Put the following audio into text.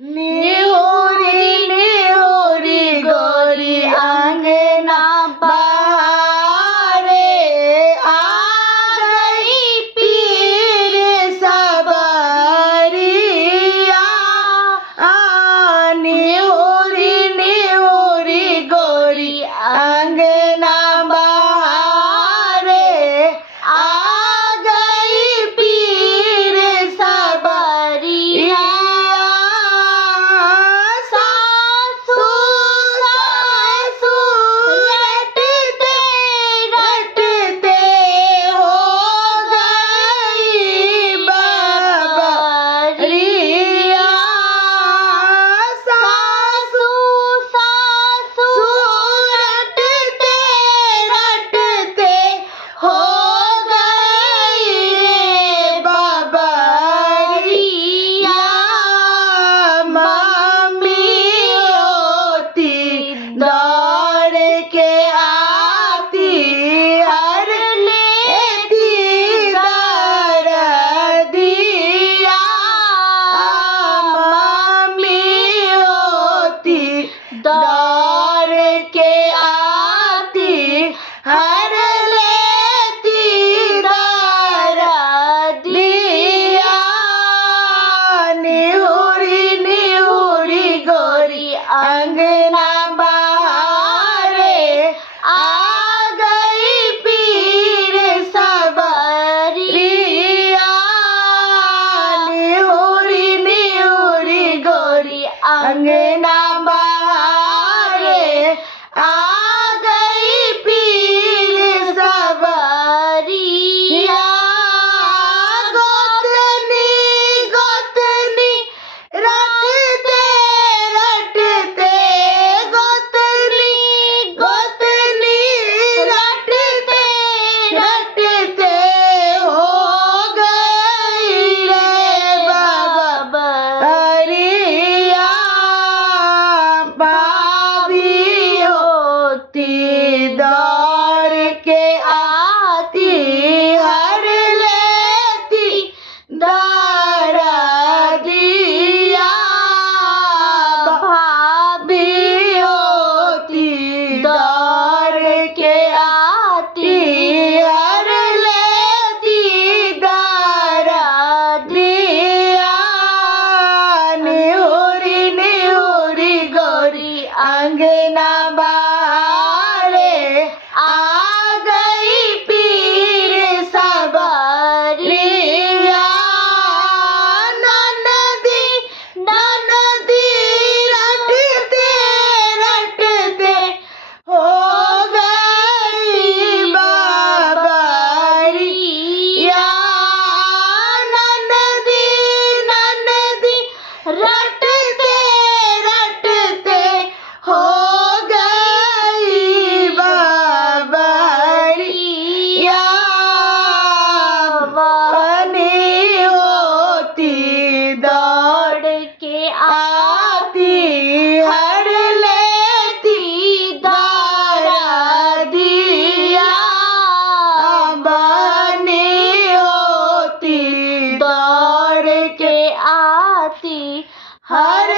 निहोरी निहोरी गोरी अंगना बहारे, आ गई पीर सबरिया। निहोरी निहोरी गोरी अंगना बहारे, आ गई पीर सबरिया। सासू सासू रटते रटते हो गई बबरिया। सासू सासू रटते रटते हो गई बबरिया। मम्मी होती दौड़ के आती, हर लेती दर्दिया। मम्मी होती दौड़ के आती, हर लेती दर्दिया। निहुरी निहुरी गोरी अंगना बहारे, आ गई पीर सबरिया। निहुरी निहुरी गोरी अंगना बहारे, आ गई पीर सबरिया। गोतनी गोतनी रटते रटते, गोतनी गोतनी रटते रटते हो गई रे बबरिया। भाभी होती दौड़ के आती, हर लेती दर्दिया। भाभी होती दौड़ के आती, हर लेती दर्दिया। निहुरी निहुरी गोरी अंगना बहारे, आ गई पीर सबरिया। ननदी ननदी रटते रटते हो गई बबरिया। ननदी ननदी रटते रटते हो गई बबरिया। बनी होती दौड़ के आती, हर लेती दर्दिया। बनी होती दौड़ के आती, हर